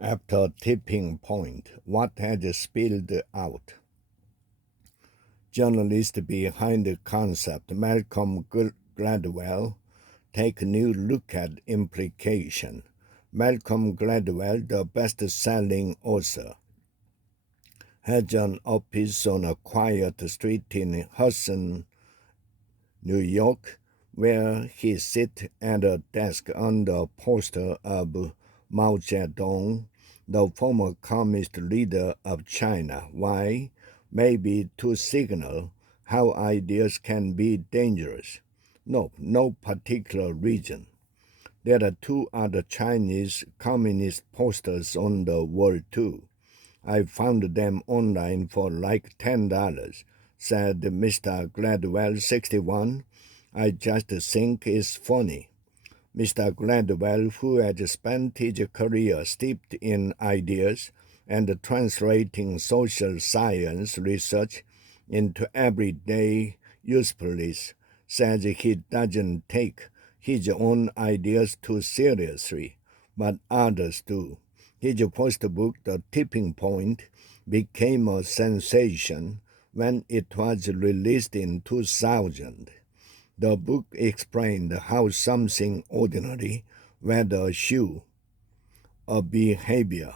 After tipping point, what had spilled out? Journalist behind the concept, Malcolm Gladwell, take a new look at implication. Malcolm Gladwell, the best-selling author, has an office on a quiet street in Hudson, New York, where he sits at a desk under a poster of Mao Zedong, the former communist leader of China. Why? Maybe to signal how ideas can be dangerous. No particular reason. There are two other Chinese communist posters on the wall too. I found them online for like $10, said Mr. Gladwell, 61. I just think it's funny. Mr. Gladwell, who had spent his career steeped in ideas and translating social science research into everyday usefulness, says he doesn't take his own ideas too seriously, but others do. His first book, The Tipping Point, became a sensation when it was released in 2000. The book explained how something ordinary, whether a shoe, a behavior,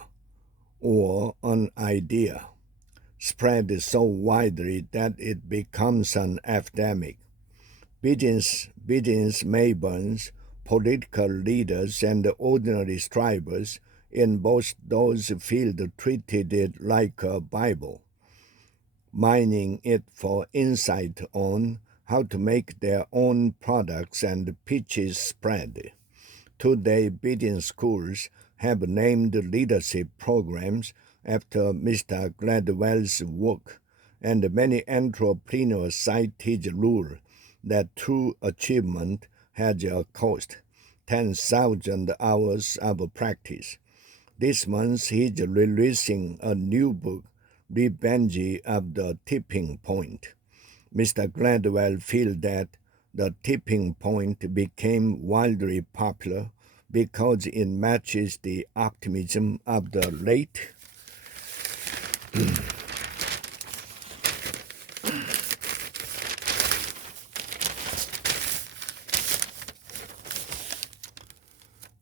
or an idea, spread so widely that it becomes an epidemic. Business Mayburns, political leaders, and ordinary strivers in both those fields treated it like a Bible, mining it for insight on how to make their own products and pitches spread. Today, business schools have named leadership programs after Mr. Gladwell's work, and many entrepreneurs cite his rule that true achievement has a cost, 10,000 hours of practice. This month, he's releasing a new book, Revenge of the Tipping Point. Mr. Gladwell feels that the tipping point became wildly popular because it matches the optimism of the late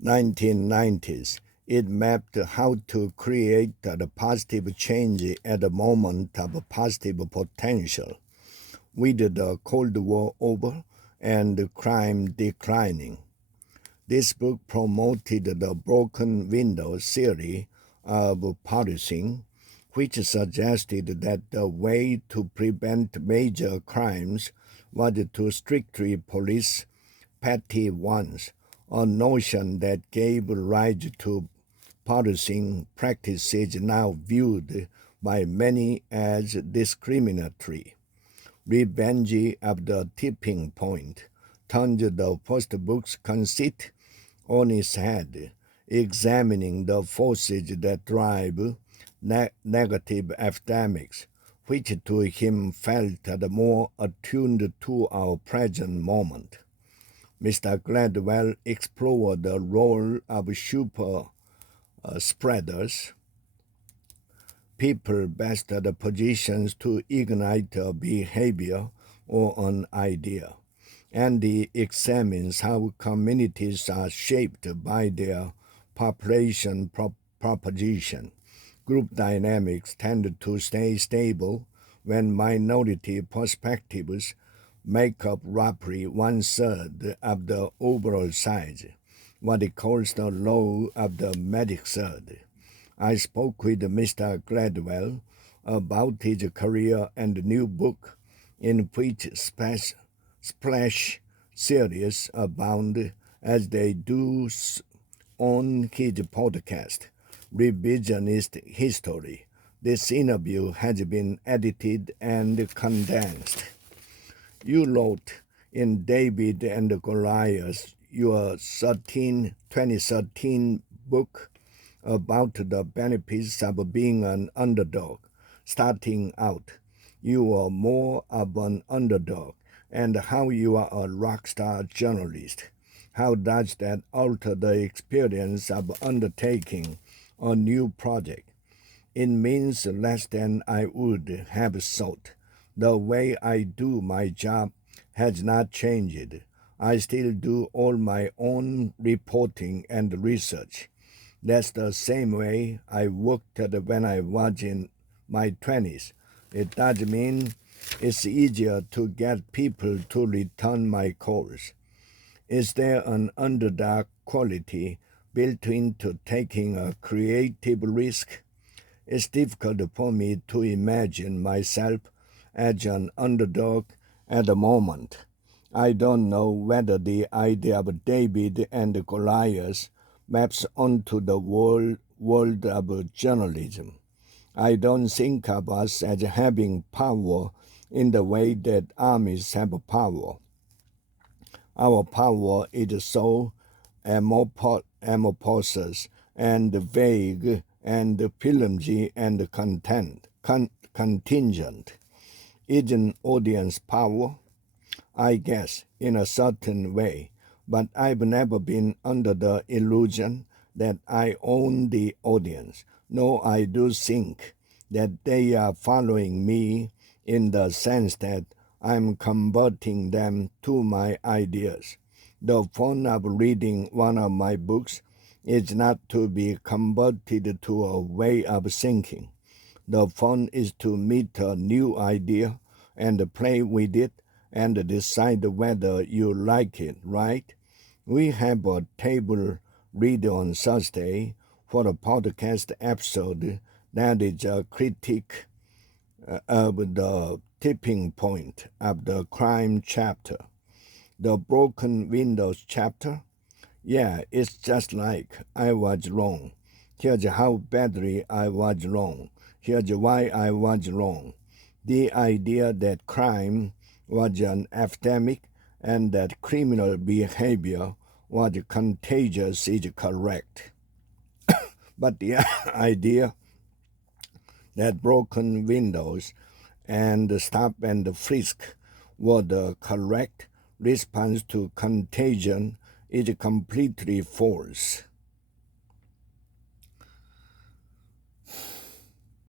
1990s. It mapped how to create the positive change at a moment of positive potential. With the Cold War over and crime declining, this book promoted the broken window theory of policing, which suggested that the way to prevent major crimes was to strictly police petty ones, a notion that gave rise to policing practices now viewed by many as discriminatory. Revenge of the Tipping Point turned the first book's conceit on its head, examining the forces that drive negative epidemics, which to him felt more attuned to our present moment. Mr. Gladwell explored the role of super spreaders, people best at positions to ignite a behavior or an idea, and he examines how communities are shaped by their population proposition. Group dynamics tend to stay stable when minority perspectives make up roughly one-third of the overall size, what he calls the law of the magic third. I spoke with Mr. Gladwell about his career and new book, in which splash series abound as they do on his podcast, Revisionist History. This interview has been edited and condensed. You wrote in David and Goliath, your 2013 book, about the benefits of being an underdog. Starting out, you are more of an underdog, and how you are a rock star journalist. How does that alter the experience of undertaking a new project. It means less than I would have thought. The way I do my job has not changed. I still do all my own reporting and research. That's the same way I worked when I was in my 20s. It does mean it's easier to get people to return my calls. Is there an underdog quality built into taking a creative risk? It's difficult for me to imagine myself as an underdog at the moment. I don't know whether the idea of David and Goliath maps onto the world of journalism. I don't think of us as having power in the way that armies have power. Our power is so amorphous and vague and flimsy and contingent. Isn't audience power? I guess, in a certain way, but I've never been under the illusion that I own the audience. No, I do think that they are following me in the sense that I'm converting them to my ideas. The fun of reading one of my books is not to be converted to a way of thinking. The fun is to meet a new idea and play with it and decide whether you like it, right? We have a table read on Thursday for a podcast episode that is a critique of the tipping point of the crime chapter. The broken windows chapter? Yeah, it's just like I was wrong. Here's how badly I was wrong. Here's why I was wrong. The idea that crime was an epidemic and that criminal behavior was contagious is correct. But the idea that broken windows and stop and frisk were the correct response to contagion is completely false.